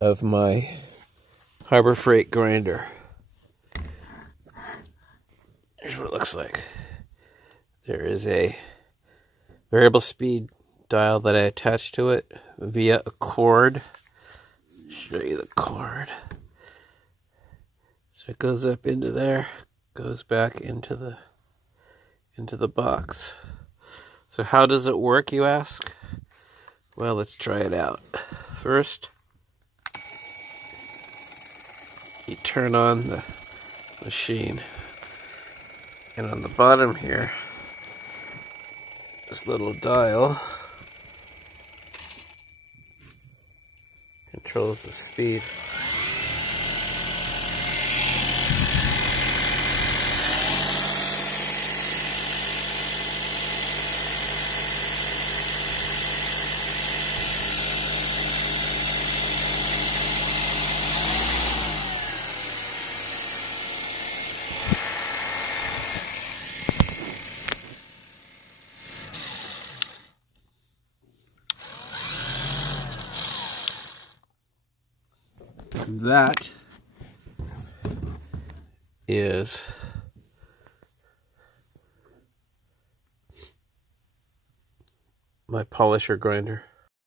of my Harbor Freight grinder. Here's what it looks like. There is a variable speed dial that I attached to it via a cord. Show you the cord. So it goes up into there, goes back into the box. So how does it work, you ask? Well, let's try it out. First, you turn on the machine. And on the bottom here, this little dial controls the speed. That is my polisher grinder.